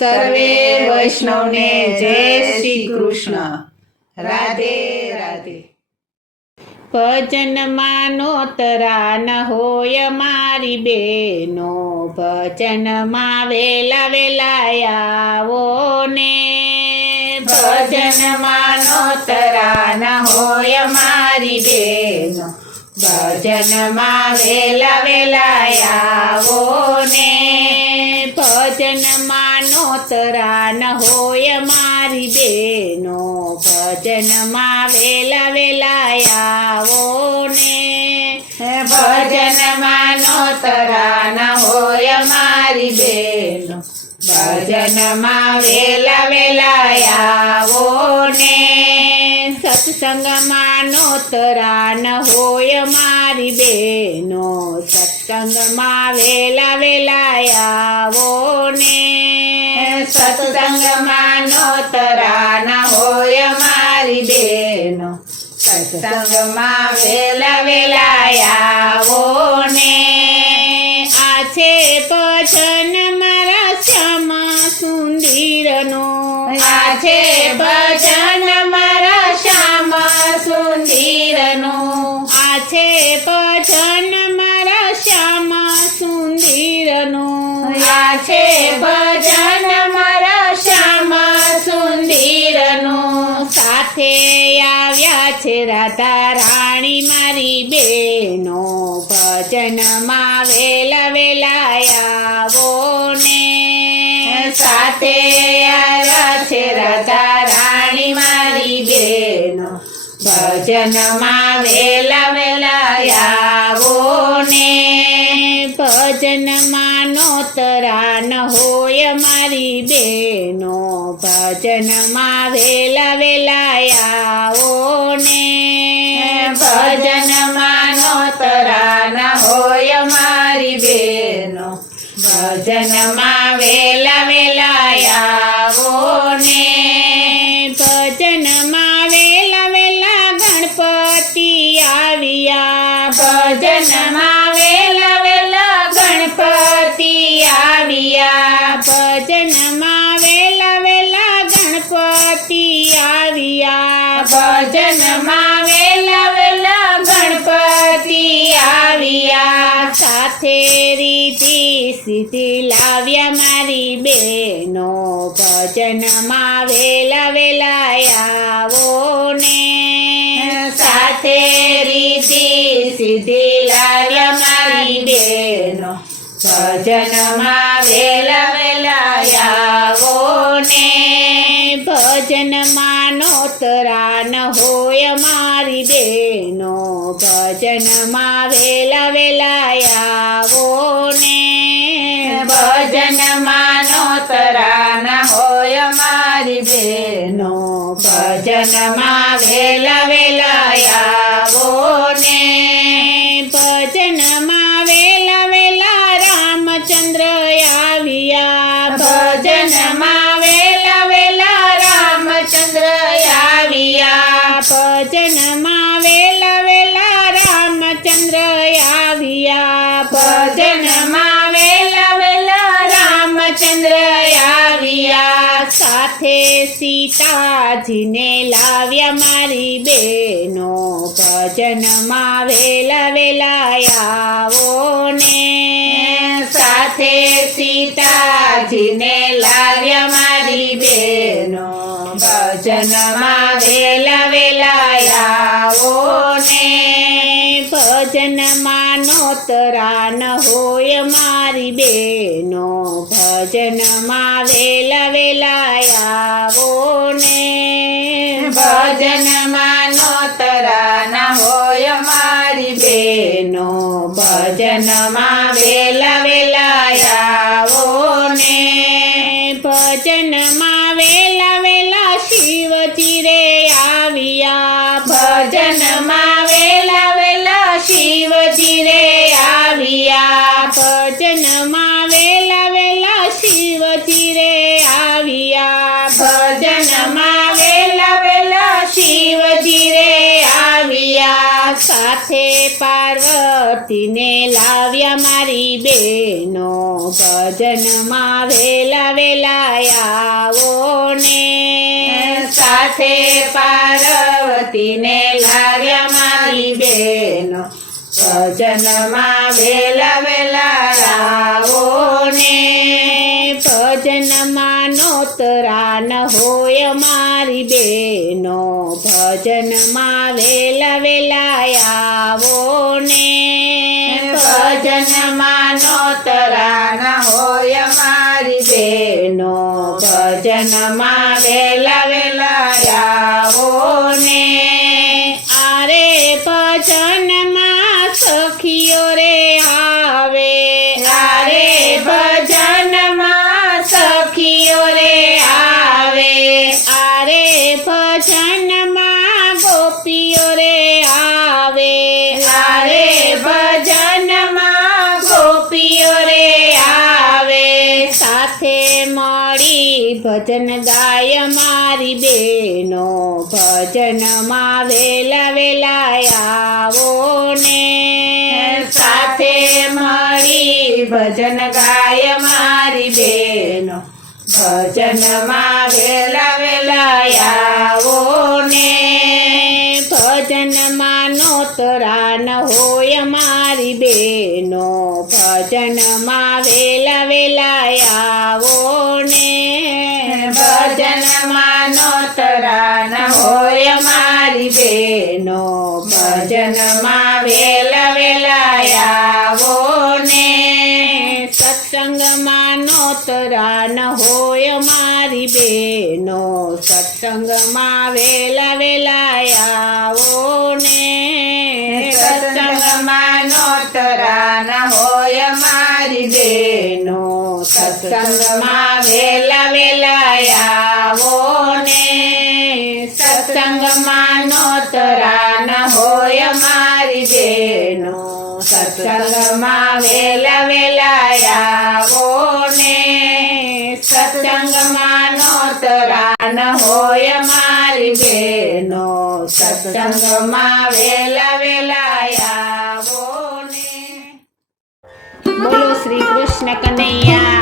સર્વે વૈષ્ણવને જય શ્રી કૃષ્ણ. રાધે રાધે. ભજનમાં નોતરા ન હોય મારી બેનો, ભજનમાં વેલા વેલા આવો ને. ભજનમાં નોતરા ન હોય મારી બેનો, ભજનમાં વેલા વેલા આવો ને. ભજનમાં નોતરા ન હોય મારી બેનો, ભજનમાં વેલા વેલા આવો ને. ભજનમાં નોતરા ન હોય મારી બેનો, ભજનમાં વેલા વેલા આવો ને. સત્સંગમાં નોતરા ન હોય મારી બેનો, સત્સંગમાં વેલા વેલા આવો ને. સત્સંગમાં નોતરા ન હોય મારી બેનો, સત્સંગમાં વેલા વેલા આવો ને. આ છે ભજન મારા શ્યામા સુંદરનો, આ છે ભજન મારા શ્યામ સુંદરનો, આ છે ભજન મારા શ્યામા સુંદરનો. આ છે ભજન મારા શ્યામ સુંદરનો. સાથે આવ્યા છે રાધા રાણી મારી બેનો, ભજનમાં વેલા વેલા આવો ને. સાથે આવ્યા છે રાધા રાણી મારી બેનો, ભજનમાં વેલા વેલા આવો ને. ભજનમાં નોતરા ન હોય મારી બેનો, ભજનમાં વેલા વેલા આવો ને. ભજનમાં નોતરા ન હોય મારી બેનો, ભજનમાં વેલા વેલા આવો ને. ભજનમાં વેલા વેલા ગણપતિ આવ્યા, ભજનમાં વેલા વેલા ગણપતિ આવ્યા, ભજનમાં વેલા વેલા ગણપતિ આવ્યા. ભજનમાં વેલા વેલા ગણપતિ આવ્યા. સાથે રીતિ સીધી લાવ્યા મારી બેનો, ભજનમાં વેલા વેલા આવો ને. સાથે રીતિ સીધી લાવ્યા મારી બેનો, ભજનમાં વેલા વેલા આવો ને. ભજનમાં નોતરા ન હોય મારી બેનો, ભજનમાં વેલા વેલા આવો ને. ભજનમાં નોતરા ન હોય મારી બેનો, ભજનમાં વેલા વેલા આવો ને. ભજનમાં વેલા વેલા રામચંદ્ર આવ્યા, ભજનમાં વેલા વેલા રામચંદ્ર આવ્યા, ભજનમાં વેલા વેલા રામચંદ્ર આવ્યા. ભજનમાં વેલા વેલા રામચંદ્ર આવ્યા. સાથે સીતાજીને લાવ્યા મારી બેનો, ભજનમાં વેલા વેલા આવો ને. સાથે સીતાજીને લાવ્યા મારી બેનો, ભજનમાં વેલા વેલા આવો ને. ભજનમાં નોતરા ન હોય મારી બેનો, ભજનમાં વેલા વેલા આવો ને. ભજનમાં નોતરા ન હોય મારી બેનો, ભજનમાં વેલા વેલા આવો ને. ભજનમાં વેલા વેલા શિવજી રે આવ્યા, ભજનમાં વેલા વેલા શિવજી રે આવ્યા, ભજનમાં વેલા વેલા શિવજી રે આવ્યા. ભજનમાં વેલા વેલા શિવજી રે આવ્યા. સાથે પાર્વતીને લાવ્યા મારી બહેનો ભજનમાં વેલા વેલા આવો ને સાથે પાર્વતીને લાવ્યા મારી બહેનો ભજનમાં વેલા વેલા આવો ને ભજનમાં નોતરા ન હોય મારી બહેનો ભજનમાં વેલા વેલા આવો ને ભજનમાં નોતરા ન હોય મારી બહેનો ભજનમાં વેલા વેલા આવો ને આરે ભજનમાં સખીઓ રે આવે આરે ભજનમાં સખીઓ રે આવે આરે ભજનમાં ગોપીઓ રે આવે આરે ભજનમાં ગોપીઓ રે આવે સાથે મળી ભજન ગાય મારી બહેનો ભજનમાં વેલા વેલા આવો ને સાથે મળી ભજન ગાય મારી બહેનો ભજનમાં વેલા વેલા આવો ને ભજનમાં નોતરા ન હોય મારી બહેનો ભજનમાં વેલા વેલા આવો ને ભજનમાં નોતરા ન હોય મારી બહેનો ભજનમાં વેલા વેલા આવો ને સત્સંગમાં નોતરા ન હોય મારી બહેનો સત્સંગમાં વેલા વેલા આવો ને સત્સંગમાં નોતરા ન હોય મારી બહેનો સત્સંગમાં વેલા વેલા આવો ને સત્સંગમાં નોતરા ન હોય મારી બહેનો સત્સંગમાં વેલા વેલા આવો ને સત્સંગમાં નોતરા ન હોય મારી બહેનો સત્સંગમાં વેલા વેલા આવો ને બોલો શ્રી કૃષ્ણ કનૈયા